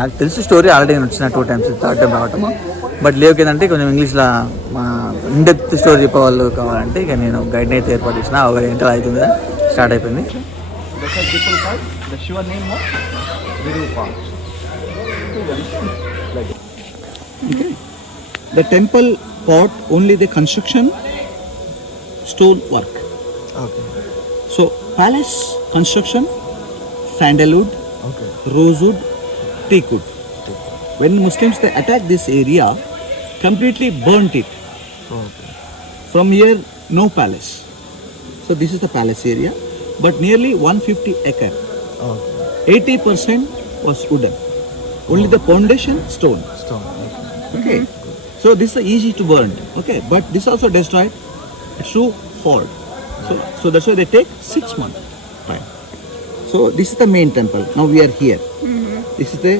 నాకు తెలిసి story already నేను వచ్చిన 2 times, 3rd time రావటము. బట్ లేవుకి ఏంటంటే కొంచెం ఇంగ్లీష్లో మా ఇన్డెప్త్ స్టోరీ చెప్పేవాళ్ళు కావాలంటే ఇక నేను గైడ్ని అయితే ఏర్పాటు చేసిన. ఒక గంట అవుతుంది, స్టార్ట్ అయిపోయింది. The temple part only the construction stone work. Okay So palace construction sandalwood, rosewood, teakwood. When Muslims they attacked this area, completely burnt it. From here no palace. So this is the palace area, but nearly 150 acre. 80% was wooden. Only the foundation stone. Okay. So this is easy to burn. Okay, but this also destroyed. It's too hard. So that's why they take 6 months time. So this is the main temple. Now we are here. This is the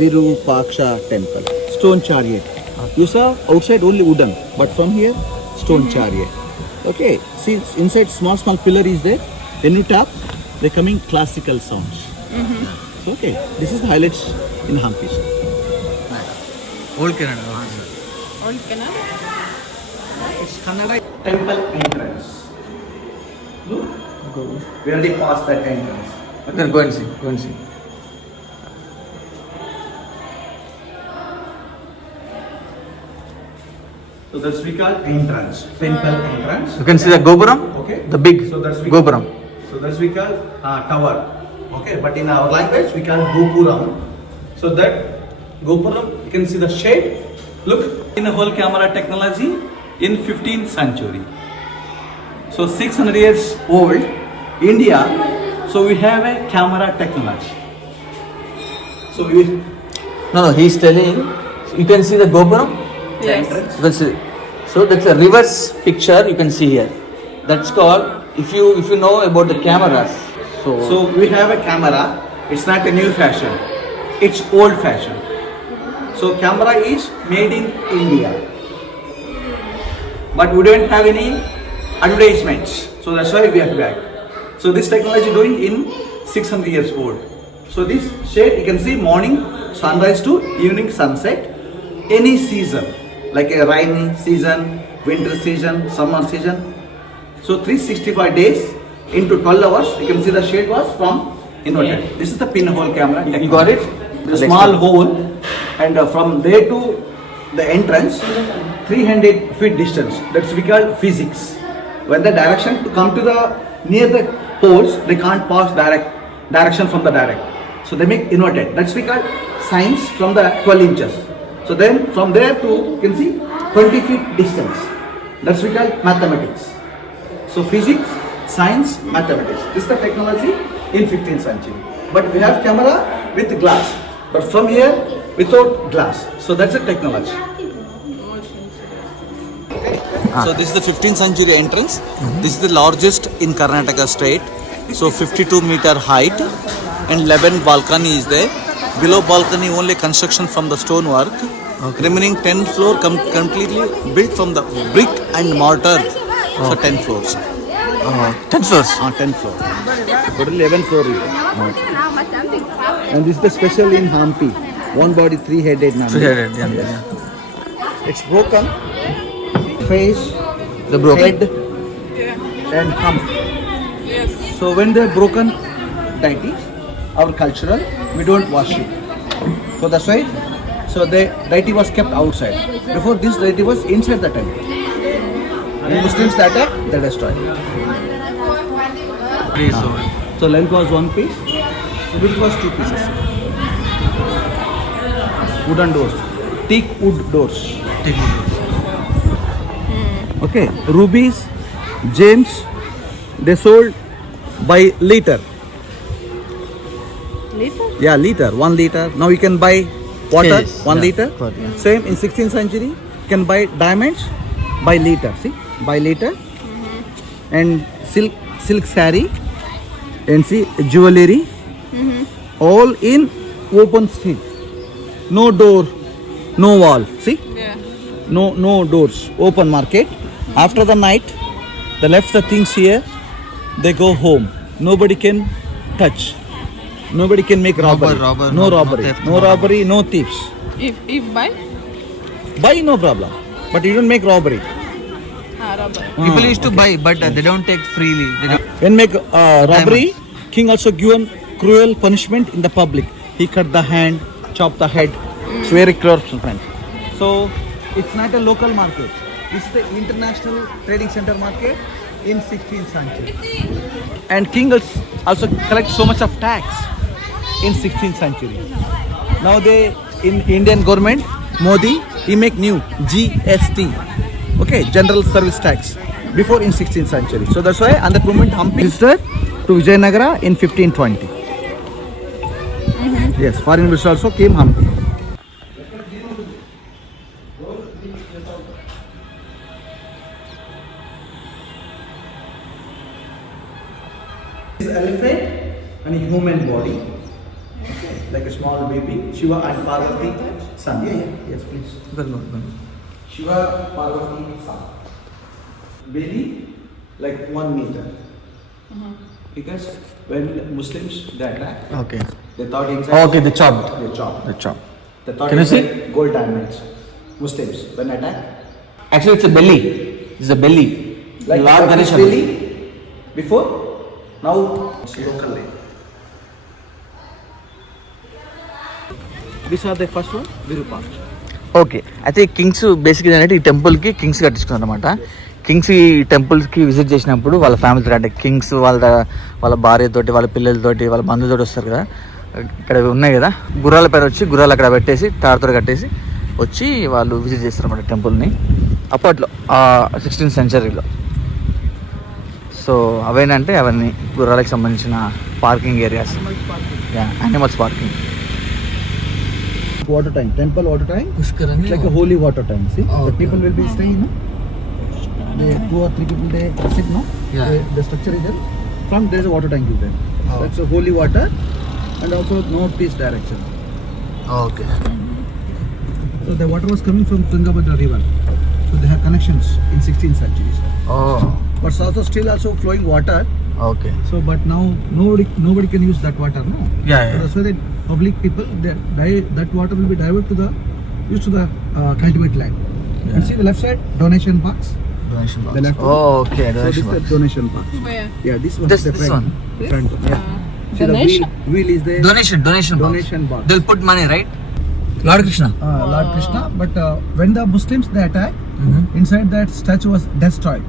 Virupaksha temple. Stone chariot. You saw outside only wooden, but from here stone chariot. Okay. See inside small pillar is there. When you tap, they're coming classical sounds. So, okay. This is the highlights in Hampi. Old Canada. It's Kannada temple entrance. Look, we already passed that entrance. Go and see. So that's we call entrance, temple entrance. You can see the Gopuram, Okay. the big So that's we Gopuram. So that's we call tower. Okay, but in our language we call Gopuram. So that Gopuram, you can see the shape. Look, in a whole camera technology in 15th century. So 600 years old, India. So we have a camera technology. So we No, he's telling, you can see the Gopuram. Yes. You can see. So that's a reverse picture you can see here. That's called, if you know about the cameras. So we have a camera. It's not a new fashion. It's old fashion. So camera is made in India. But we don't have any advertisements. So that's why we are back. So this technology doing in 600 years old. So this shade you can see morning sunrise to evening sunset. Any season, like a rainy season, winter season, summer season. So 365 days into 12 hours, you can see the shade was from inverted. This is the pinhole camera. You got it? The small hole, and from there to the entrance, 300 feet distance. That's we call physics. When the direction to come to the near the poles, they can't pass direction from the direct. So they make inverted. That's we call science from the 12 inches. So then from there to you can see 20 feet distance. That's we call mathematics. So physics, science, mathematics. This is the technology in 15th century. But we have camera with glass. But from here without glass. So that's the technology. So this is the 15th century entrance. This is the largest in Karnataka state. So 52-meter height and 11 balcony is there. Below balcony only construction from the stone work. Remaining 10 floor completely built from the brick and mortar. So 10 floors. 10 floors. 10 floors. Total 11 floors. And this is the special in Hampi. One body, 3-headed Nandi. 300, yeah. It's broken. Face, The broken. head, and hump. So when they're broken deities, our cultural, we don't wash it. So that's why. So the deity was kept outside. Before this deity was inside the temple. And Muslims that attack, they destroyed. So length was 1 piece, so width was 2 pieces. Wooden doors, teak wood doors. Okay, rubies, gems, they sold by liter. Liter? Yeah, liter, 1 liter. Now you can buy water, Yes, 1 yeah, liter. correct, yeah. Same in 16th century, you can buy diamonds by liter. See, by liter. And silk saree, and see jewelry, all in open street. No door, no wall. See, Yeah. no doors. Open market. After the night, they left the things here. They go home. Nobody can touch. nobody can make robbery. robber, No no robbery. theft, No no robbery, no thieves. If buy? Buy no problem. But you don't make robbery. Rubber. People used to buy, but they don't take freely. They don't. When make robbery, king also given cruel punishment in the public. He cut the hand, chop the head. It's very cruel, friend. So it's not a local market. It's the international trading center market in 16th century. And king also collect so much of tax in 16th century. Now they in Indian government, Modi, he make new GST. Okay, General Service Tax. Before in 16th century. So that's why on that moment Hampi visited to Vijayanagara in 1520. Yes, foreign visitors also came Hampi. This elephant and a human body, okay, like a small baby. Shiva and Parvati son. Yes, please. Shiva, Parvati, son. Belly like 1 meter. Because when Muslims they attack, Okay. they thought inside. Okay, they chopped. They chopped. The chop. They thought Can you see? inside gold diamonds. Muslims when attack. Actually, it's a belly. It's a belly. Like Lord what is Ganesha. belly before, now it's locally. These are the first one, Virupaksha. Okay అయితే Kings బేసిక్గా ఏంటంటే ఈ టెంపుల్కి Kings కట్టించుకున్నారు అనమాట. Kings ఈ టెంపుల్స్కి visit చేసినప్పుడు వాళ్ళ ఫ్యామిలీతో అంటే కింగ్స్ వాళ్ళ భార్యతోటి వాళ్ళ పిల్లలతోటి వాళ్ళ బంధువులతోటి వస్తారు కదా. ఇక్కడ ఉన్నాయి కదా గుర్రాల పైన వచ్చి గుర్రాలు అక్కడ పెట్టేసి తాడుతో కట్టేసి వచ్చి వాళ్ళు విజిట్ చేస్తారు అన్నమాట టెంపుల్ని అప్పట్లో 16th సెంచరీలో. సో అవేంటంటే అవన్నీ గుర్రాలకు సంబంధించిన parking areas, animals parking. Water tank, temple water tank. It's like a holy water tank. See, the people will be staying. No? The 2 or 3 people they sit. No, Yeah. the structure is there. From there is a water tank is there. That's a holy water, and also northeast direction. Okay. So the water was coming from Tungabhadra river. So they have connections in 16th century. But also still also flowing water. Okay. So but now nobody can use that water. No. Yeah, So that's why the public people that water will be diverted to the used to the cultivate land. And see the left side donation box. Donation The left box. Okay. So this is the donation box. Where? Yeah, this one. This is the this front. one. Front. Yeah. See the Donation? wheel is there. Donation Donation box. They'll put money, right? Lord Krishna. Lord Krishna. But when the Muslims they attack, inside that statue was destroyed.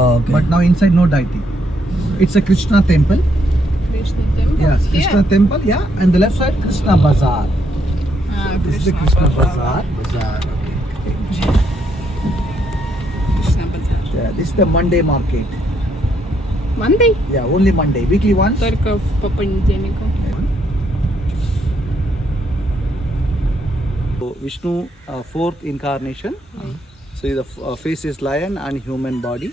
Okay. But now inside no deity. It's a Krishna temple. Krishna temple? Yes, Here? Krishna temple. Yeah, and the left side Krishna Bazaar. This is the Krishna Bazaar. Krishna Bazaar. Yeah, this is the Monday market. Monday? Yeah, only Monday. Weekly once. Только в понедельникам. So, Vishnu, fourth incarnation. So the face is lion and human body.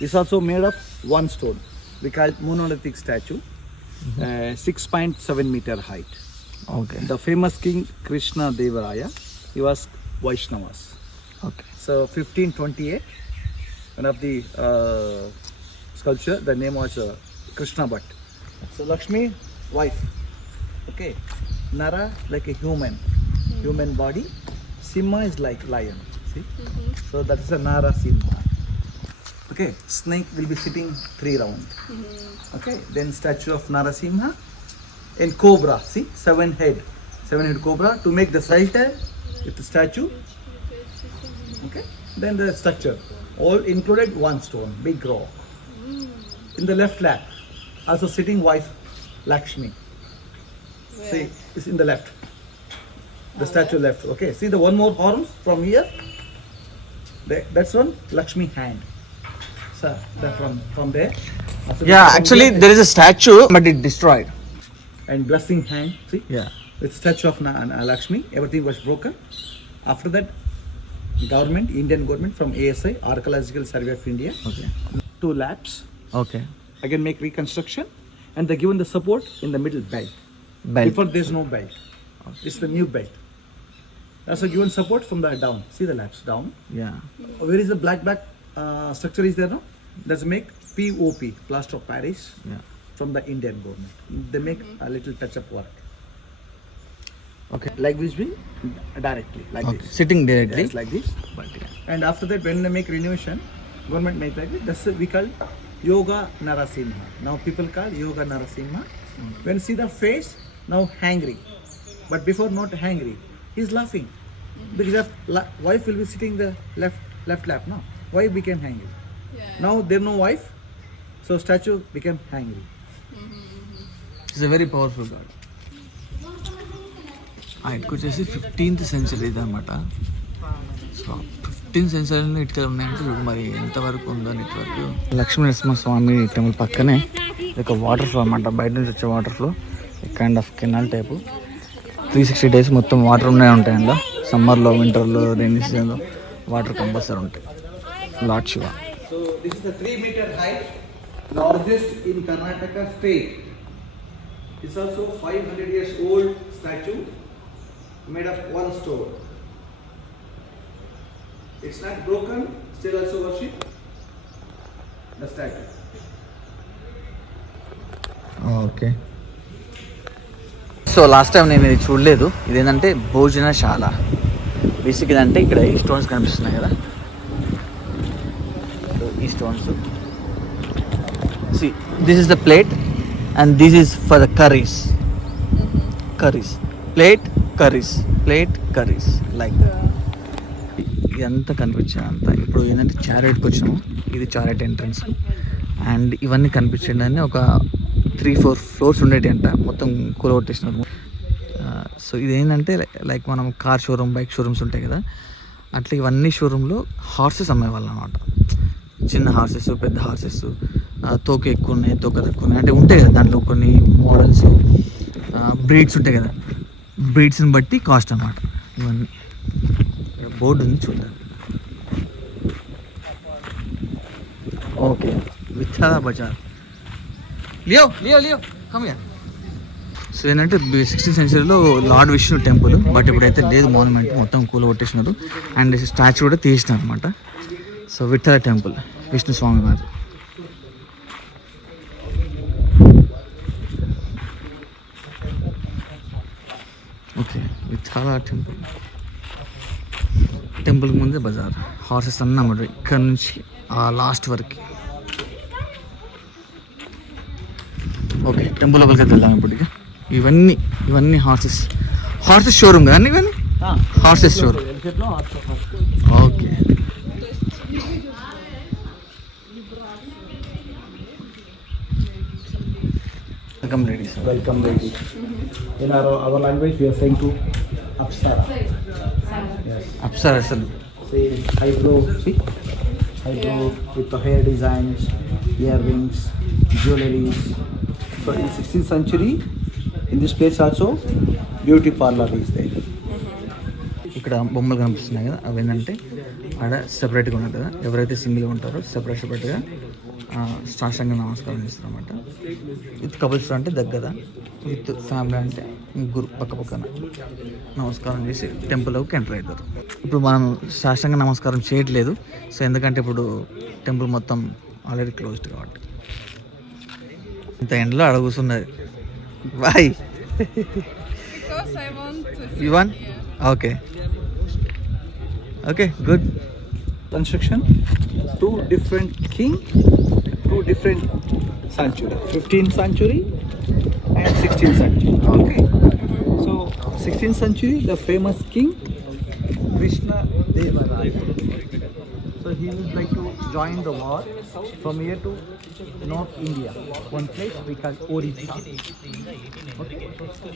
This also made of one stone. We call it monolithic statue. 6.7 meter height. Okay. The famous king Krishna Devaraya, he was Vaishnavas. Okay. So 1528, one of the sculpture, the name was Krishna Bhatt. So Lakshmi, wife. Okay. Nara like a human body. Simha is like lion. See? So that is a Nara Simha. Okay. Snake will be sitting 3 round. Okay. Then statue of Narasimha. And cobra. See? 7-head cobra to make the shelter with the statue. Okay. Then the structure. All included one stone. Big rock. In the left lap. Also sitting wife Lakshmi. See? It's in the left. The statue left. Okay. See the one more arms from here. That's one Lakshmi hand. Sir, that from there. Also Yeah, from actually there. there is a statue, but it destroyed. And blessing hand. See? Yeah. With statue of Lakshmi, everything was broken. After that, government, Indian government from ASI, Archaeological Survey of India, Okay. 2 labs, Okay. again make reconstruction, and they given the support in the middle belt. Belt. Before there's no belt. It's the new belt. Also given support from the down. See the labs down. Yeah. Where is the black structure is there now? That's make POP, plaster of Paris. Yeah. from the Indian government. They make a little touch-up work. Okay. Like this way, directly, like Okay. this. Sitting directly. Yes, like this. But, yeah. And after that, when they make renovation, government make like this. That's we call Yoga Narasimha. Now people call Yoga Narasimha. When see the face, now hangry. But before not hangry, he's laughing. Because of wife will be sitting the left lap now. Wife became hangry. Yeah. Now there no wife, so statue became hangry. It's a very powerful god. ఇటుకు వచ్చేసి 15th century ఇది అనమాట. So 15th సెంచరీలో ఇటుక ఉన్నాయంటే చూడు మరి ఎంతవరకు ఉందో నెట్వర్క్. లక్ష్మీ నరసింహస్వామి టెంపుల్ పక్కనే ఒక వాటర్ ఫ్లో అనమాట. బయట నుంచి వచ్చే water flow kind of canal type. 360 days మొత్తం వాటర్ ఉన్నాయి ఉంటాయి అందులో. సమ్మర్లో, వింటర్లో, రైనీ సీజన్లో వాటర్ కంపల్సరీ ఉంటాయి. Lord Shiva. So this is the 3-meter height, largest in Karnataka state. It's also 500 years old statue made of one stone. It's not broken, still also worship the statue. Okay. So last time నేను ఇది చూడలేదు. ఇదేంటంటే భోజనశాల. Basic ఇదంటే ఇక్కడ ఈ stones కనిపిస్తున్నాయి కదా, ఈ stones. See this is the plate and this is for the curries. Curries plate, curries plate, curries like ఇదంతా కనిపించాయి అంతా. ఇప్పుడు ఏంటంటే చారెట్కి వచ్చినాము. ఇది చారెట్ ఎంట్రన్స్ అండ్ ఇవన్నీ కనిపించండి. ఒక 3-4 floors ఉండేటి అంట, మొత్తం కూలగొట్టేసినారు. సో ఇదేంటంటే లైక్ మనం కార్ షోరూమ్, బైక్ షోరూమ్స్ ఉంటాయి కదా, అట్లా ఇవన్నీ షోరూంలో హార్సెస్ అమ్మేవాళ్ళు అనమాట. చిన్న హార్సెస్, పెద్ద హార్సెస్, తోక ఎక్కువ ఉన్నాయి, తోక తక్కువ ఉన్నాయి అంటే ఉంటాయి కదా. దాంట్లో కొన్ని మోడల్స్, బ్రీడ్స్ ఉంటాయి కదా, బ్రీడ్స్ని బట్టి కాస్ట్ అన్నమాట. ఇవన్నీ బోర్డు ఉంది చూద్దాం. Okay, Vitthala Bazaar. Leo Leo Leo come here. So ఏంటంటే 16th సెంచరీలో లార్డ్ విష్ణు టెంపుల్, బట్ ఇప్పుడైతే లేదు, మాన్యుమెంట్ మొత్తం కూలగొట్టేసినారు అండ్ స్టాచ్యూ కూడా తీసినారు అనమాట. సో విఠల టెంపుల్, విష్ణు స్వామి వారి. Okay, Vitthala temple. టెంపుల్కి ముందే బజార్, హార్సెస్ అన్నీ అన్నమాట ఇక్కడ నుంచి ఆ లాస్ట్ వరకు. ఓకే, టెంపుల్ లోపలికి వెళ్దాం ఇప్పటికి. ఇవన్నీ హార్సెస్ షోరూమ్ కదా ఇవన్నీ, horses showroom. Okay, welcome ladies. Welcome ladies. In our language we are saying to Apsara. Yes. Apsara అసలు See eyebrow, see? Eyebrow with the hair designs, earrings, jewelries. So in 16th century, in this place also, beauty parlor is there. ఇక్కడ బొమ్మలు కనిపిస్తున్నాయి కదా, అవి ఏంటంటే ఆడ సెపరేట్గా ఉంటుంది కదా. ఎవరైతే సింగిల్గా ఉంటారో సెపరేట్గా సాష్టాంగ నమస్కారం చేస్తారు అనమాట. విత్ కపుల్స్ అంటే దగ్గర, విత్ ఫ్యామిలీ అంటే ముగ్గురు పక్క పక్కన నమస్కారం చేసి టెంపుల్లోకి ఎంటర్ అవుతారు. ఇప్పుడు మనం సాష్టాంగ నమస్కారం చేయట్లేదు. సో ఎందుకంటే ఇప్పుడు టెంపుల్ మొత్తం ఆల్రెడీ క్లోజ్డ్ కాబట్టి. ఇంత ఎండలో అడ కూర్చున్నది. Bye. Because I want to see. You want? Yeah. Okay. Okay, good. Construction, two different king, two different century, 15th century and 16th century. Okay. So 16th century, the famous king Krishna Deva Raya. So he would like to join the war from here to North India. One place we call Odisha. Okay.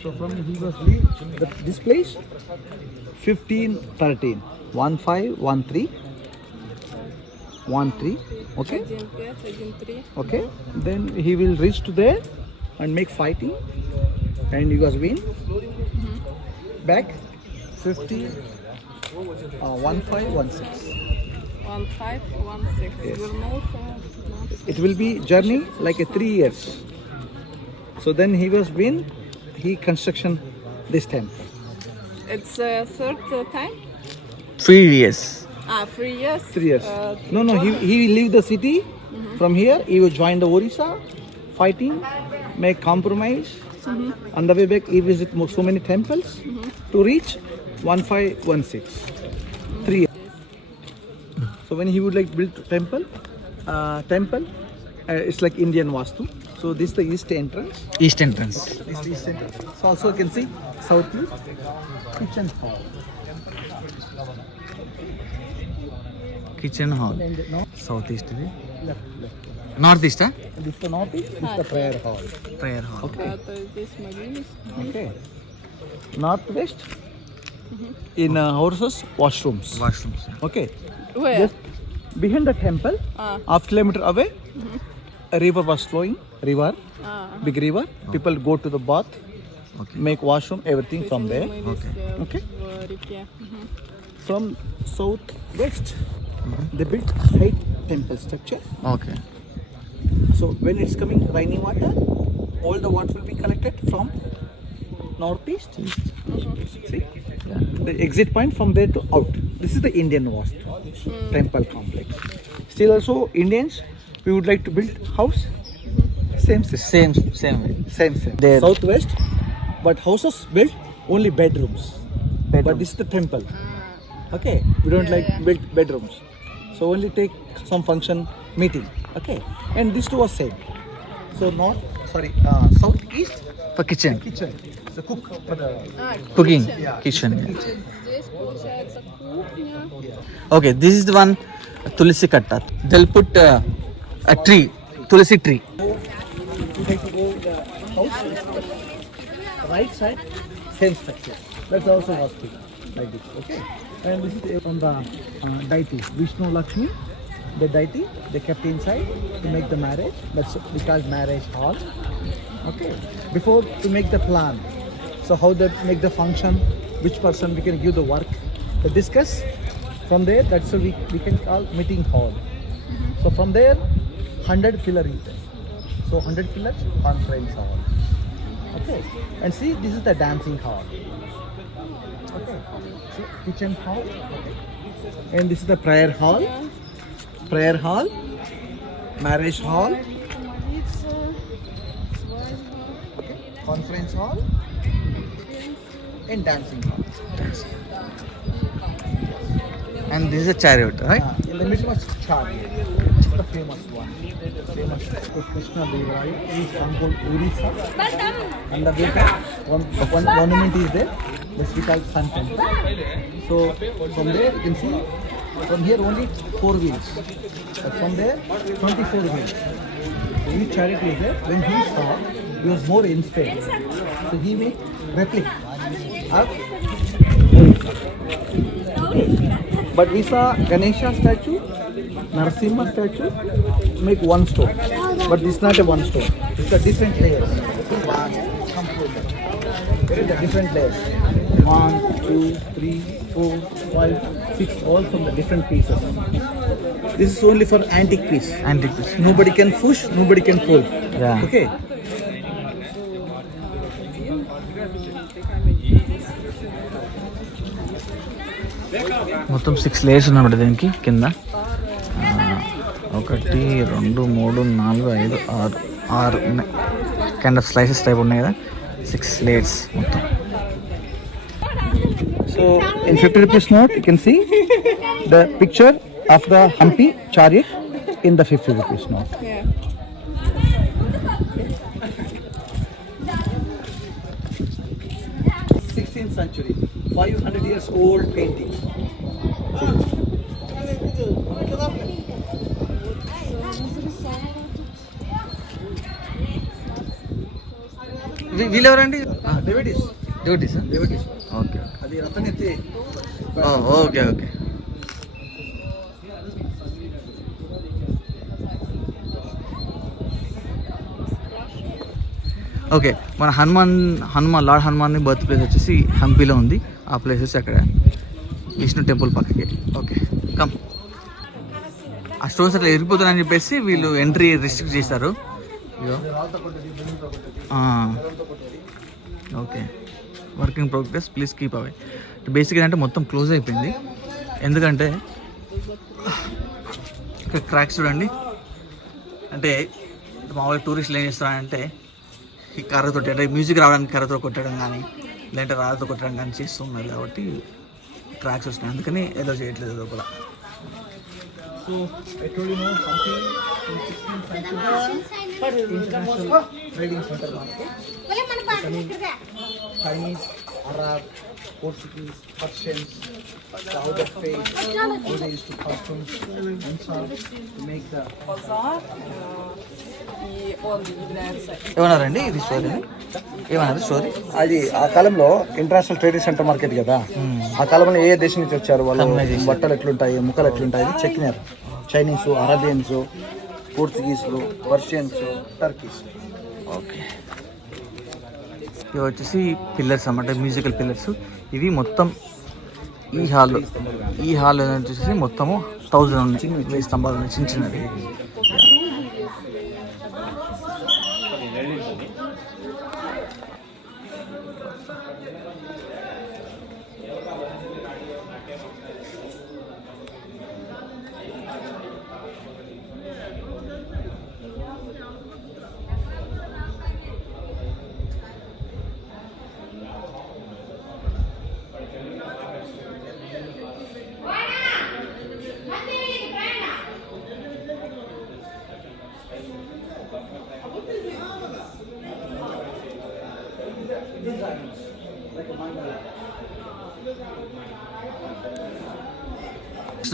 So from he was this place 1513, 1513. 13, okay, 1-5, 1-3. okay. Then he will reach to there and make fighting, and he was win. Back 1516. 1-5, 1-6. Yes. Will move. It will be journey like a 3 years. So then he was win. He construction this temple. It's third time. 3 years. 3 years. 3 years. No. He will leave the city. From here he will join the Orissa fighting make compromise. On the way back, he visit so many temples to reach 1516. 3 years. So when he would like build temple, it's like Indian Vastu. So this is the east entrance. East entrance. This is the east entrance. So also you can see south view, kitchen hall. Kitchen hall. And now south east ఇది. left. North ఈస్టా? This is the northeast. This is the prayer hall. Prayer hall. Okay. This Marinis. Okay. Northwest. In houses, washrooms. Washrooms. Okay. Where? Just behind the temple, half kilometer away, a river was flowing. River, big river. People go to the bath, okay. make washroom, everything from there. Okay. Реке. From southwest, they built height temple structure. Okay. So when it's coming rainy water, all the water will be collected from northeast. See, the exit point from there to out. This is the Indian Vastu temple complex. Still also Indians, we would like to build house. Same system. Same Same. There. Southwest, but houses built only bedrooms. But Bedrooms. this is the temple. Okay, we don't like build bedrooms. So only take some function meeting. Okay, and these two are same. So southeast for kitchen. kitchen. The cook for the cooking kitchen. Здесь получается кухня. Okay, this is the one tulsi katta. They'll put a tree, tulsi tree. take to go the house. Right side, same structure. That's also Vastu like this. Okay, and this is on the deity Vishnu Lakshmi. The deity they kept inside to make the marriage. That's because marriage hall. Okay, before to make the plan. So how they make the function, which person we can give the work, to discuss. From there, that's what we can call meeting hall. So from there, 100 pillar is there. So 100 pillars, conference hall. Okay, and see this is the dancing hall. Okay, see kitchen hall. Okay, and this is the prayer hall. Prayer hall, marriage hall. Okay, conference hall, and dancing hall. And this is a chariot, right? In the middle was chariot, the famous one. Famous Krishna Devaraya is Angkol Orissa. And the way one monument is there. That's we call Sun Temple. So from there you can see, from here only 4 wheels. But from there 24 wheels. So each chariot is there. When he saw, he was more inspired. So he made replica of but we saw Ganesha statue, Narasimha statue, make one stone. But this is not a one stone. It's a different layers. It's a different layers. 1, 2, 3, 4, 5, 6, all from the different pieces. This is only for antique piece. Antique piece. Nobody can push, nobody can pull. Yeah. Okay. మొత్తం 6 layers ఉన్నమాట దీనికి కింద. 1 2 3 4 5 6 ఉన్నాయి. Kind of slices type ఉన్నాయి కదా. 6 layers మొత్తం. So in 50 rupees note, you can see the picture of the Hampi chariot in the 50 rupees note. Yeah. Sixteenth century, 500 years old painting. వీళ్ళెవరండి? Devotees. Duties. Devotees. Okay అది రతన్ ఎత్తి okay okay. Okay, మన lord Hanuman birth place వచ్చేసి హంపీలో ఉంది. ఆ place వచ్చి అక్కడ Vishnu temple పక్కకి. Okay, come. ఆ స్టోన్స్ అట్లా ఎరిగిపోతున్నాయని చెప్పేసి వీళ్ళు ఎంట్రీ రిస్ట్రిక్ట్ చేశారు. Okay, working progress, please keep away. బేసిక్గా అంటే మొత్తం క్లోజ్ అయిపోయింది. ఎందుకంటే ఇక్కడ క్రాక్స్ చూడండి. అంటే మామూలుగా టూరిస్టులు ఏం చేస్తారంటే ఈ కర్రతోటి అంటే మ్యూజిక్ రావడానికి కర్రతో కొట్టడం కానీ లేదంటే రాళ్ళతో కొట్టడం కానీ చేస్తున్నారు కాబట్టి ట్రాక్స్ వస్తున్నాయి, అందుకని ఏదో చేయట్లేదు లోపల. So I told you know something in 16th century international trading center market. Chinese, Arab, Portuguese, Persians, South of Spain, who they used to customs and so to make the Базар. И он является... ఏమన్నారండి ఇది story? ఏమన్నారు story? అది ఆ కాలంలో international trading centre market కదా, ఆ కాలంలో ఏ దేశం నుంచి వచ్చారు వాళ్ళు, బట్టలు ఎట్లుంటాయి, ముక్కలు ఎట్లుంటాయి అని చెక్కినారు. చైనీస్, అరేబియన్స్, పోర్చుగీస్లు, పర్షియన్స్, టర్కీస్. ఓకే, ఇవి వచ్చేసి పిల్లర్స్ అన్నమాట, మ్యూజికల్ పిల్లర్స్. ఇవి మొత్తం ఈ హాల్ వచ్చేసి మొత్తము 1000 స్తంభాలు ఉన్నాయి, చిన్న చిన్నవి.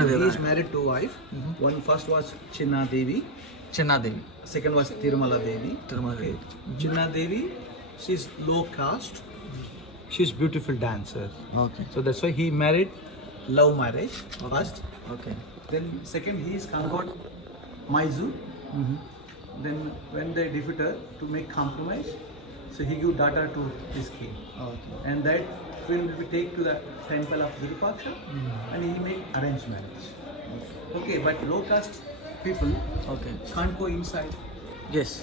He is married to wife. One first was Chinna Devi, Chinnadevi. second was Tirumala Devi. Tirumala. Chinna Devi, she's low caste. She's beautiful dancer. Okay So that's why he married love marriage first. Okay. Then second he is conquered Mysore. Then when they defeated to make compromise, so he gave daughter to his king. Okay. And that queen will be take to the temple of Virupaksha and he made arranged marriage. Okay, but low caste people okay. can't go inside. Yes.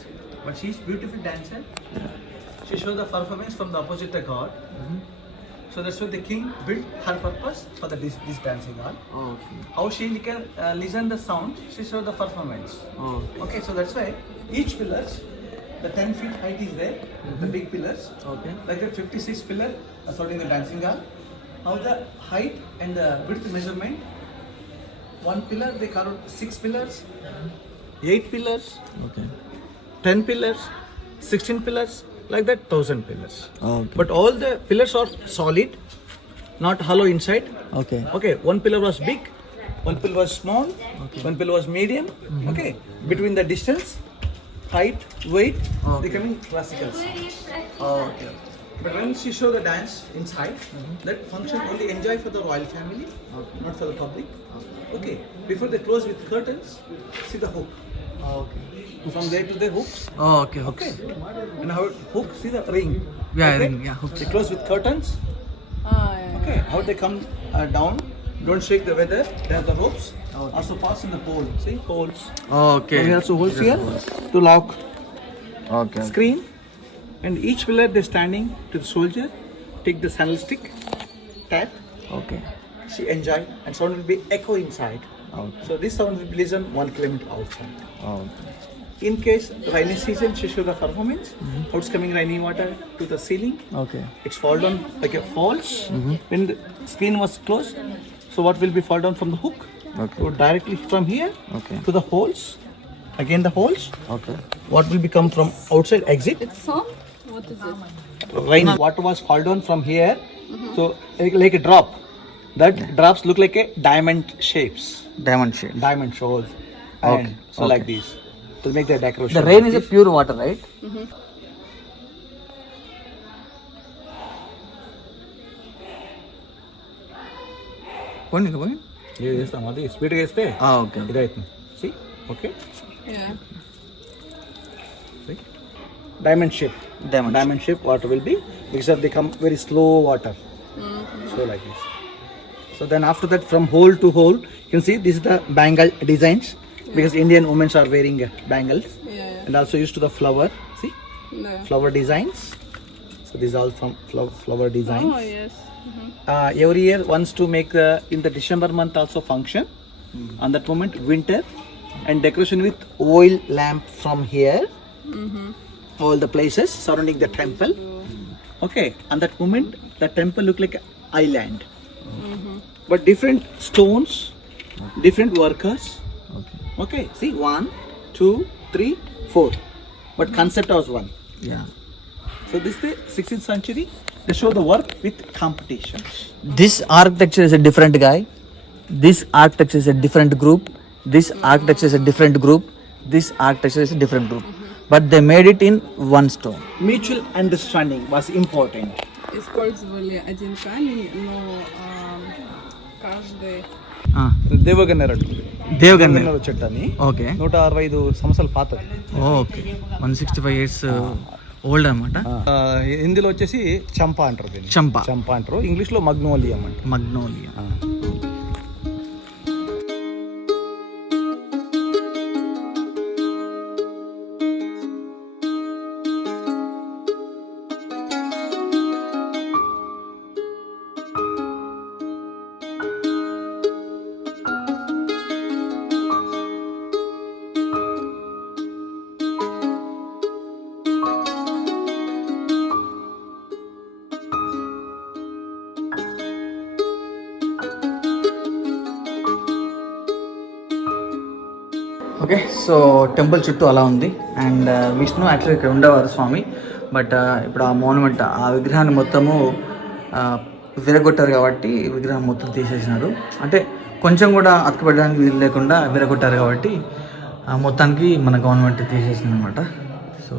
But she is beautiful dancer. She shows the performance from the opposite god. So that's why the king built her purpose for the this dancing hall. Okay. How she can listen the sound, she shows the performance. Okay. Okay, so that's why each pillars, the 10 feet height is there, the big pillars. Okay. Like that 56 pillar supporting the dancing hall. How the height and the width measurement, one pillar they carved 6 pillars, 8 pillars, okay. 10 pillars, 16 pillars, like that 1000 pillars. Okay. But all the pillars are solid, not hollow inside. Okay. Okay, one pillar was big, one pillar was small, one pillar was medium. Okay, between the distance, height, weight, they come in classical sounds. Okay. But when she show the dance inside, that function only enjoy for the royal family, not for the public. Okay, before they close with curtains, see the hook. Okay. From there to the hook. Okay. Okay, and how it hook, see the ring. Yeah Okay? Ring yeah hooks. They close with curtains. yeah. Okay, how they come down, don't shake the weather, they have the ropes. Also pass in the pole, see poles. Okay. And we also holes here to lock okay. screen. And each pillar they're standing to the soldier, take the sandal stick, tap, okay. she enjoy, and sound will be echo inside. Okay. So this sound will be listened 1 kilometer outside. Okay. In case rainy season, she show the performance. How it's coming rainy water to the ceiling. Okay. It's fall down like a falls. When the screen was closed, so what will be fall down from the hook? Okay. So directly from here Okay. to the holes. Again the holes. Okay. What will become from outside exit? It's some? What is it? Rain water was fall down from here. So like a drop. That drops look like a diamond shapes. Diamond shape. Diamond shows. Okay, And so okay. like this. To make the decoration. The rain is a pure water right? పోనీ ఇంకా పోనీ. ఇది చేస్తాం అది స్పీడ్గా వేస్తే okay. ఇదవుతుంది. See? Okay. Yeah. See? Diamond shape. Diamond Diamond shape water will be because of they come very slow water. So like this. So then after that from hole to hole, you can see this is the bangle designs because Indian women are wearing bangles Yeah. and also used to the flower. See? Yeah. Flower designs. So these are all from flower designs. Oh, yes. Every year once to make in the December month also function. On that moment winter and decoration with oil lamp from here. all the places surrounding the temple. Okay, and that moment the temple look like an island. But different stones, different workers. Okay, see 1, 2, 3, 4. But concept was one. Yeah. So this is the 16th century. They show the work with competitions. This architecture is a different guy. This architecture is a different group. This architecture is a different group. This architecture is a different group. But they made it in one stone. Mutual understanding was important. Использовали один камень, но каждый... దేవగన్నేరు దేవగన్నేరు చెట్టు అని okay 165 సంవత్సరాల పాతది. Okay 165 years old అనమాట. హిందీలో వచ్చేసి చంపా అంటారు దీన్ని. చంపా అంటారు, ఇంగ్లీష్లో మగ్నోలియం అంటారు. మగ్నోలియా. ఓకే, సో టెంపుల్ చుట్టూ అలా ఉంది. అండ్ విష్ణు యాక్చువల్లీ ఇక్కడ ఉండేవారు స్వామి. బట్ ఇప్పుడు ఆ మోనుమెంట్, ఆ విగ్రహాన్ని మొత్తము విరగొట్టారు కాబట్టి విగ్రహం మొత్తం తీసేసినారు. అంటే కొంచెం కూడా అతుకుపెట్టడానికి వీలు లేకుండా విరగొట్టారు కాబట్టి మొత్తానికి మన గవర్నమెంట్ తీసేసింది అనమాట. సో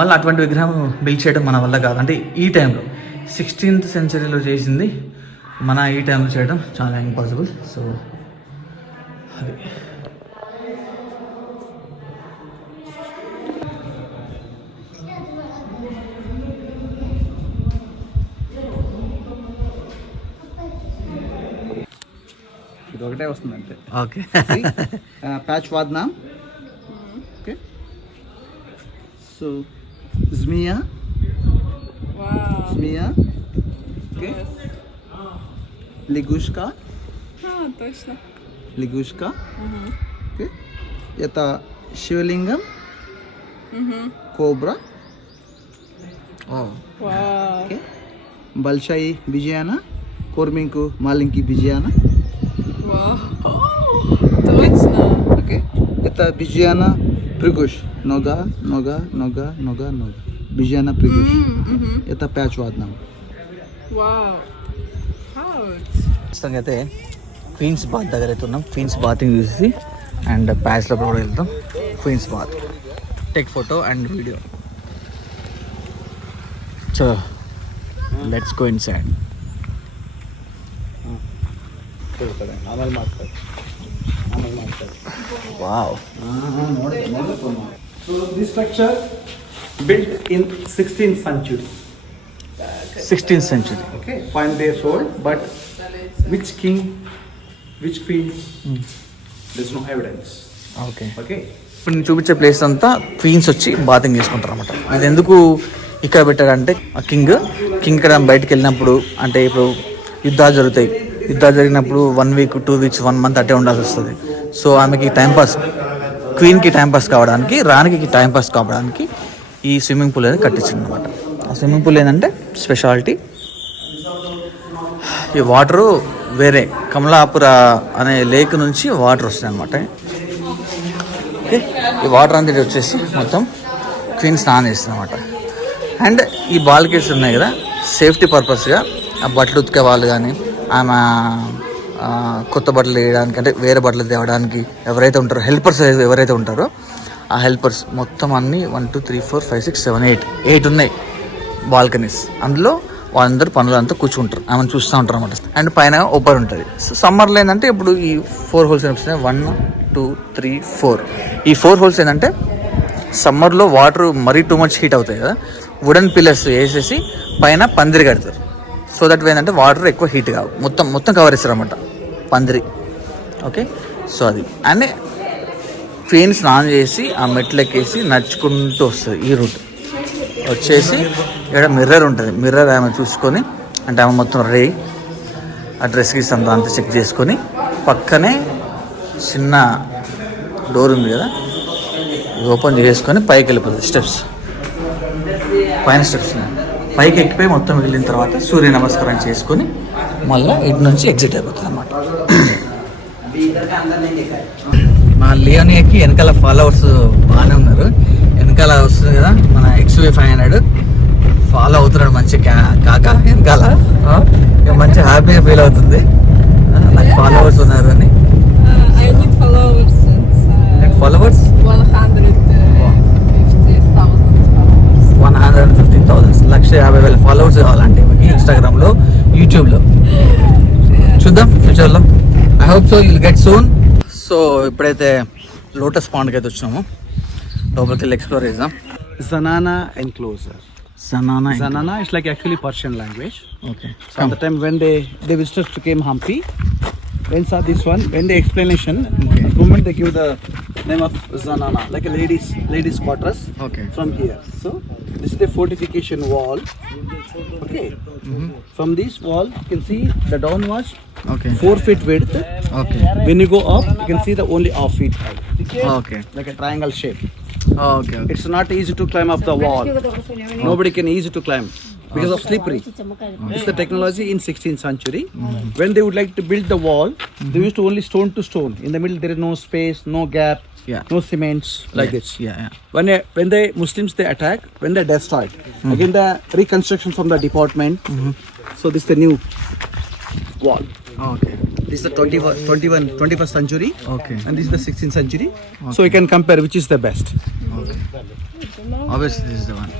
మళ్ళీ అటువంటి విగ్రహం బిల్డ్ చేయడం మన వల్ల కాదు. అంటే ఈ టైంలో 16th centuryలో చేసింది మన ఈ టైంలో చేయడం చాలా ఇంపాసిబుల్. సో అది ఇది ఒకటే వస్తుంది అంతే. ఓకే, ప్యాచ్ వాద్నాం. ఓకే, సో జ్మియా. Змея. Okay. Лягушка. Точно. Лягушка. Okay. Это Шивлингам. Кобра. Okay. Большая обезьяна. Корминку маленький обезьяна. Точно. Okay. Это обезьяна прыгуш. Нога, нога, нога, нога, нога. Обезьяна прыгуш. Это пять ваднам. Wow. ఖచ్చితంగా అయితే క్వీన్స్ బాత్ దగ్గర అయితే ఉన్నాం. క్వీన్స్ బాతింగ్ చూసి అండ్ ప్యాచ్ లోపల కూడా వెళ్తాం. Queen's bath, take photo and video. So let's go inside. Wow. So this structure built in 16th century. 16th century. Okay, 5 days old, but which king, which queen? There's no evidence. Okay, Okay. ఇప్పుడు నేను చూపించే place అంతా queens వచ్చి bathing చేసుకుంటారు అనమాట. ఇది ఎందుకు ఇక్కడ పెట్టారంటే ఆ కింగ్ ఇక్కడ బయటకు వెళ్ళినప్పుడు, అంటే ఇప్పుడు యుద్ధాలు జరుగుతాయి, యుద్ధాలు జరిగినప్పుడు 1 week 2 weeks 1 month అట్టే ఉండాల్సి వస్తుంది. సో ఆమెకి టైంపాస్, క్వీన్కి టైంపాస్ కావడానికి, రాణికి టైంపాస్ కావడానికి ఈ స్విమ్మింగ్ పూల్ అనేది కట్టించింది అనమాట. ఆ స్విమ్మింగ్ పూల్ ఏంటంటే స్పెషాలిటీ, ఈ వాటరు వేరే కమలాపుర అనే లేక్ నుంచి వాటర్ వస్తాయి అనమాట. ఓకే, ఈ వాటర్ అంతా వచ్చేసి మొత్తం క్వీన్ స్నానం చేస్తుంది అనమాట. అండ్ ఈ బాల్కేస్ ఉన్నాయి కదా, సేఫ్టీ పర్పస్గా ఆ బట్టలు ఉతికే వాళ్ళు కానీ, ఆమె కొత్త బట్టలు వేయడానికి, అంటే వేరే బట్టలు తేవడానికి ఎవరైతే ఉంటారో హెల్పర్స్ ఎవరైతే ఉంటారో ఆ హెల్పర్స్ మొత్తం అన్నీ 1 2 3 4 5 6 7 8 ఉన్నాయి బాల్కనీస్. అందులో వాళ్ళందరూ పనులంతా కూర్చుంటారు, ఆమెను చూస్తూ ఉంటారు అనమాట. అండ్ పైన ఓపెన్ ఉంటుంది. సో సమ్మర్లో ఏంటంటే ఇప్పుడు ఈ 4 holes వస్తున్నాయి, 1 2 3 4. ఈ 4 holes ఏంటంటే సమ్మర్లో వాటర్ మరీ టూ మచ్ హీట్ అవుతాయి కదా, వుడెన్ పిల్లర్స్ వేసేసి పైన పందిరి కడతారు. సో దట్ ఏంటంటే వాటర్ ఎక్కువ హీట్ కావు, మొత్తం కవర్ చేస్తారు అన్నమాట పందిరి. ఓకే, సో అది. అండ్ క్వీన్ స్నానం చేసి ఆ మెట్లు ఎక్కేసి నడుచుకుంటూ వస్తుంది. ఈ రూట్ వచ్చేసి ఇక్కడ మిర్రర్ ఉంటుంది, మిర్రర్ ఆమె చూసుకొని, అంటే ఆమె మొత్తం రెడీ ఆ డ్రెస్ గీస్ అంతా చెక్ చేసుకొని, పక్కనే చిన్న డోర్ ఉంది కదా, ఓపెన్ చేసుకొని పైకి వెళ్ళిపోతుంది స్టెప్స్. పైన స్టెప్స్ పైకి ఎక్కిపోయి మొత్తం వెళ్ళిన తర్వాత సూర్య నమస్కారం చేసుకొని మళ్ళీ ఇటు నుంచి ఎగ్జిట్ అయిపోతుంది అనమాట. మా లియోనియాకి వెనకాల ఫాలోవర్స్ బాగానే ఉన్నారు. వెనకాల వస్తుంది కదా మన XV500 ఫాలో అవుతున్నాడు మంచి కాక వెనకాల. మంచి హ్యాపీగా ఫీల్ అవుతుంది నాకు ఫాలోవర్స్ ఉన్నారు అని. I need followers. It's followers 150,000 150,000 followers కావాలంటే మనకి ఇన్స్టాగ్రామ్లో, యూట్యూబ్లో. చూద్దాం ఫ్యూచర్లో. I hope so you'll get soon. So ఇప్పుడైతే లోటస్ పాండ్కి అయితే వచ్చినాము. లోపలికి వెళ్ళి ఎక్స్ప్లోర్ చేద్దాం. Zanana enclosure. Zanana. Zanana is like actually Persian language. Okay. So at the time when they visitors came Hampi, when saw this one, when the explanation, moment they give the name of Zanana, like a ladies quarters. Okay. From here. So this is the fortification wall. Okay. From this wall you can see the down was Okay. 4 feet width. Okay. When you go up, you can see the only half feet height. Okay. Like a triangle shape. Okay. It's not easy to climb up the wall. Nobody can easy to climb because of slippery. It's the technology in 16th century. When they would like to build the wall, they used to only stone to stone. In the middle there is no space, no gap, Yeah. no cements like this. Yeah. When the Muslims they attack, when they destroyed, again the reconstruction from the department. So this is the new wall. Okay. This is the 21st century. Okay. And this is the 16th century. So you can compare which is the best. Okay. Obviously this is the one.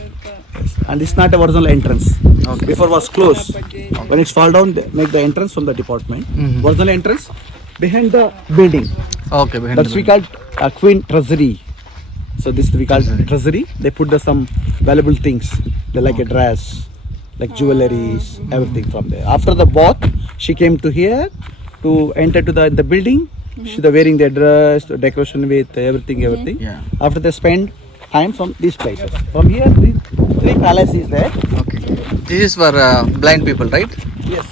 And this is not a original entrance. Okay. Before was closed. When it's fall down, they make the entrance from the department. Original entrance behind the building. Okay. Behind That's we called Queen Treasury. So this we called treasury. They put some valuable things. They like a dress, like jewelries, everything from there. After the bath, she came to here to enter to the building. She the wearing their dress, the decoration with everything. Yeah. After they spend time from these places. From here, three palaces there. Okay. This is for blind people, right? Yes.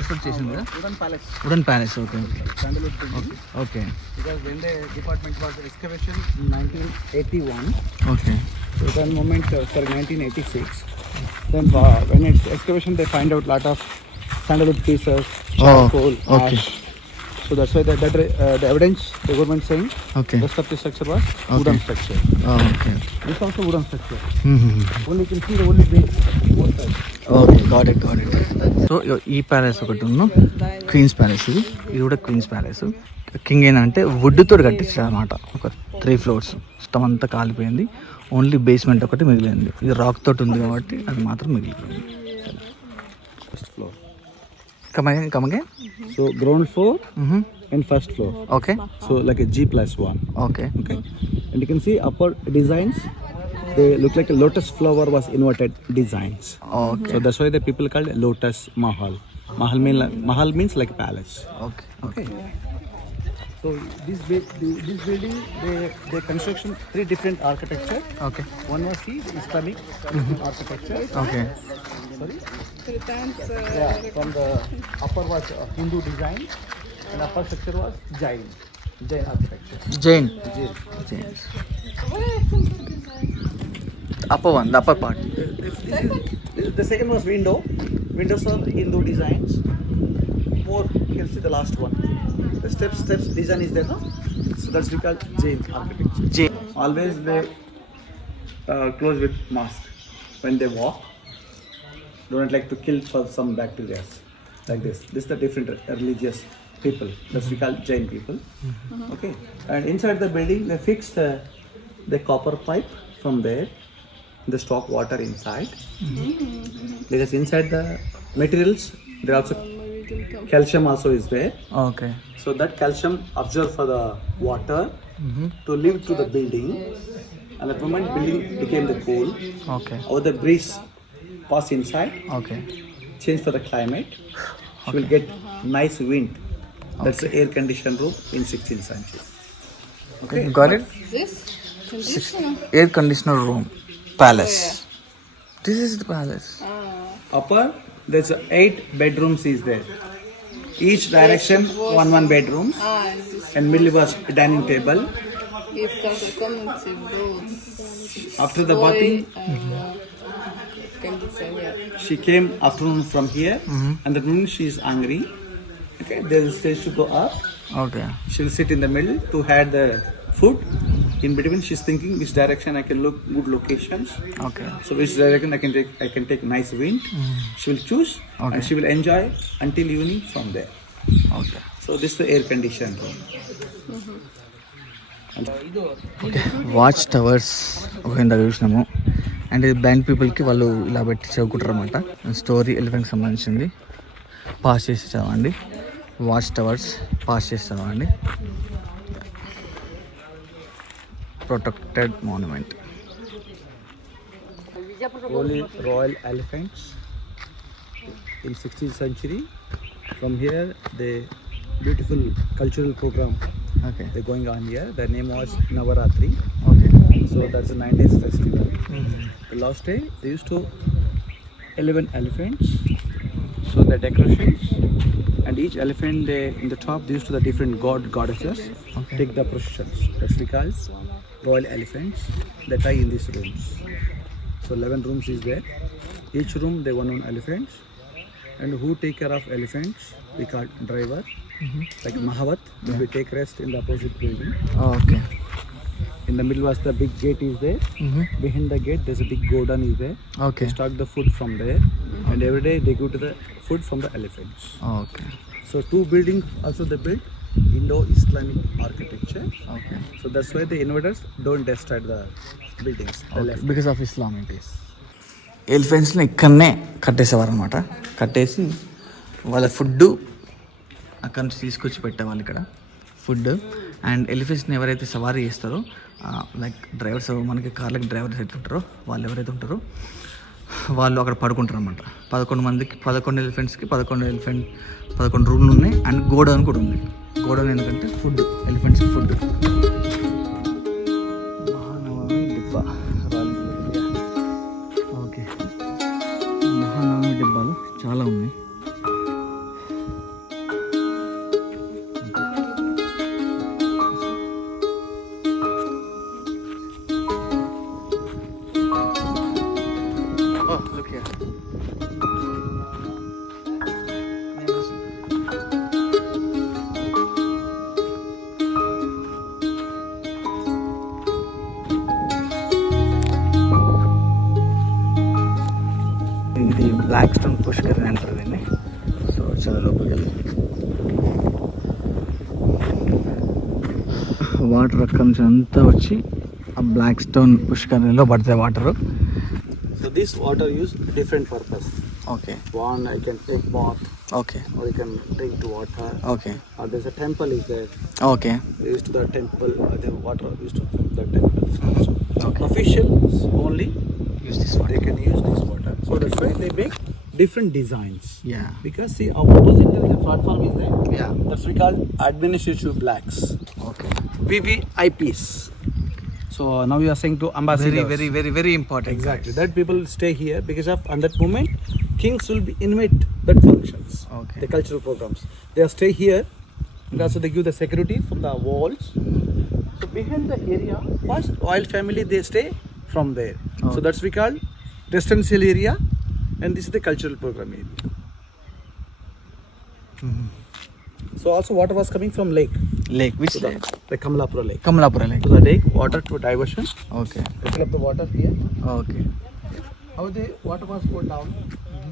Wooden palace. Wooden palace. Okay. Sandalwood building. Okay. Because when the department was excavation in 1981, Okay. so then moment, 1986, then when it's excavation, they find out lot of sandalwood pieces, charcoal, okay. ash. So that's why the evidence the government saying Okay. rest of the structure was wooden structure. Oh, okay. This also wooden structure. Mm-hmm. Only you can see the only base both sides. Okay got it so ఈ palace ఒకటి ఉన్న queens palace ఇది కూడా queens palace. King ఏంటంటే would తోటి కట్టించాడు అనమాట. ఒక 3 floors మొత్తం అంతా కాలిపోయింది. ఓన్లీ బేస్మెంట్ ఒకటి మిగిలింది. ఇది రాక్ తోటి ఉంది కాబట్టి అది మాత్రం మిగిలిపోయింది. First floor. Come again. So ground floor and first floor. Okay. So like a G+1. Okay. Okay. And you can see upper designs. They look like a lotus flower was inverted designs. Okay. So that's why the people called Lotus Mahal. Mahal means like palace. Okay. Okay. So this building, they construction 3 different architecture. Okay. One was the Islamic architecture. Okay. Sorry. Pretend Yeah. From the upper was Hindu design, and upper structure was Jain architecture. Jain. Jain. Upper one, the upper part. The second was window. Windows are Hindu designs. More, you can see the last one. The steps design is there, no? So that's we call Jain architecture. Jain. Always they close with mask when they walk. Don't like to kill for some bacteria like this. This is the different religious people. That's we call Jain people. Okay. And inside the building they fix the copper pipe from there. The stock water inside. Because inside the materials there also calcium also is there. Okay. So that calcium absorbed for the water to live to the building. And the moment building became the cool, Okay. or the breeze pass inside, Okay. change for the climate, you will get nice wind. That's the air conditioned room in 16th century. Okay. Got it? this conditioner. Air conditioner room. Palace. This is the palace. Upper, there's 8 bedrooms is there. Each direction one bedrooms, This and middle was dining table. is the community room. After the Boy, bathing, condition, yeah. she came afternoon from here, and the noon she is angry. Okay, there is stage to go up. Okay She will sit in the middle to have the food. In between, she's thinking which direction I can look good locations. Okay So which direction I can take nice wind. She will choose and Okay. she will enjoy until evening from there. Okay So this is the air conditioned room. Okay watch towers ఒక ఇందాక చూసినాము. And ఇది blind పీపుల్కి వాళ్ళు ఇలా పెట్టి చదువుకుంటారు అనమాట. స్టోరీ ఎలిఫెంట్కి సంబంధించింది. పాస్ చేసి చదవండి. వాచ్ టవర్స్ పాస్ చేసి చదవండి. Protected monument. Royal elephants in 16th century. From here, the beautiful cultural program okay they're going on here. The name was Navaratri. Okay So that's the 90s festival. The last day they used to 11 elephants. So the decorations and each elephant they, in the top they used to the different goddesses Okay. take the processions. That's we call royal elephants. They tie in these rooms. So 11 rooms is there. Each room they one elephants. And who take care of elephants? We call driver. Like Mahavat will take rest in the opposite building. Okay In the middle was the big gate is there. Behind the gate there's a big godown is there. Okay They stock the food from there. And every day they go to the food from the elephants. Okay So 2 buildings also they built Indo-Islamic architecture. Okay So that's why the invaders don't destroy the buildings. The left. Because of Islam it is. ఎలిఫెంట్స్ని ఇక్కడనే కట్టేసేవారు అనమాట. కట్టేసి వాళ్ళ food అక్కడ నుంచి తీసుకొచ్చి పెట్టేవాళ్ళు ఇక్కడ ఫుడ్. అండ్ ఎలిఫెంట్స్ని ఎవరైతే సవారీ చేస్తారో లైక్ డ్రైవర్స్, మనకి కార్లకి డ్రైవర్స్ ఎట్లుంటారో వాళ్ళు ఎవరైతే ఉంటారో వాళ్ళు అక్కడ పడుకుంటారు అనమాట. 11 ఎలిఫెంట్స్కి 11 రూమ్లు ఉన్నాయి. అండ్ గోడౌన్ కూడా ఉంది. గోడౌన్ ఎందుకంటే ఫుడ్, ఎలిఫెంట్స్కి ఫుడ్. మహానవమి డిబ్బా ఓకే. మహానవమి డిబ్బాలు చాలా ఉన్నాయి. Oh, look here. ఇది బ్లాక్ స్టోన్ పుష్కర్ అంటారు దీన్ని. సో చాలా లోపలికి వెళ్ళి వాటర్ అక్కడి నుంచి అంతా వచ్చి ఆ బ్లాక్ స్టోన్ పుష్కరిణిలో పడతాయి water. So this water use different purpose. Okay One I can take bath okay or you can drink to water. Okay Or there's a temple is there. Okay They used to the temple. The water used to the temples. So Okay. officials only use this water. they can use this water. So that's why they make different designs. Yeah Because see opposite there is a platform is there. Yeah That's we call administrative blacks. Okay. VVIPs. So now you are saying to ambassadors. Very important. Exactly. That people stay here because of on that moment, kings will be invite that functions. Okay. The cultural programs. They are stay here, and also they give the security from the walls. So behind the area, first royal family they stay from there. So Okay. that's we call residential area, and this is the cultural program area. So also water was coming from lake. Lake which lake? The Kamalapura lake. Kamalapuram lake. So the lake water to diversion. Okay They fill up the water here. Okay. How the water was go down.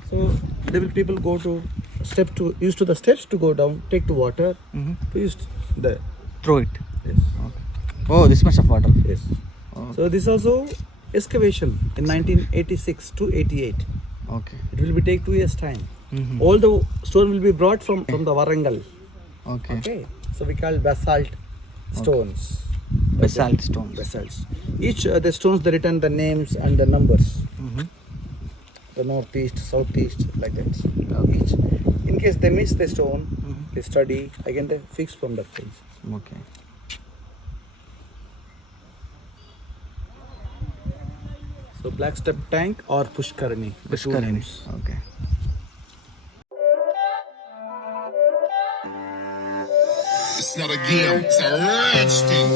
So they will people go to step to use to the steps to go down, take the water, to use the throw it. yes, oh this much of water. yes. So this also excavation in 1986 to 88. Okay It will be take 2 years time. All the stone will be brought from the Warangal. Okay. Okay. So we call basalt stones. Basalt stone. Basalts. Each the stones they written the names and the numbers. The northeast, southeast, like that. Each. In case they miss the stone, they study again. They fix from that place. Okay. So black step tank or Pushkarani. the two Pushkarini. names. Okay. It's not a game, it's a rich thing.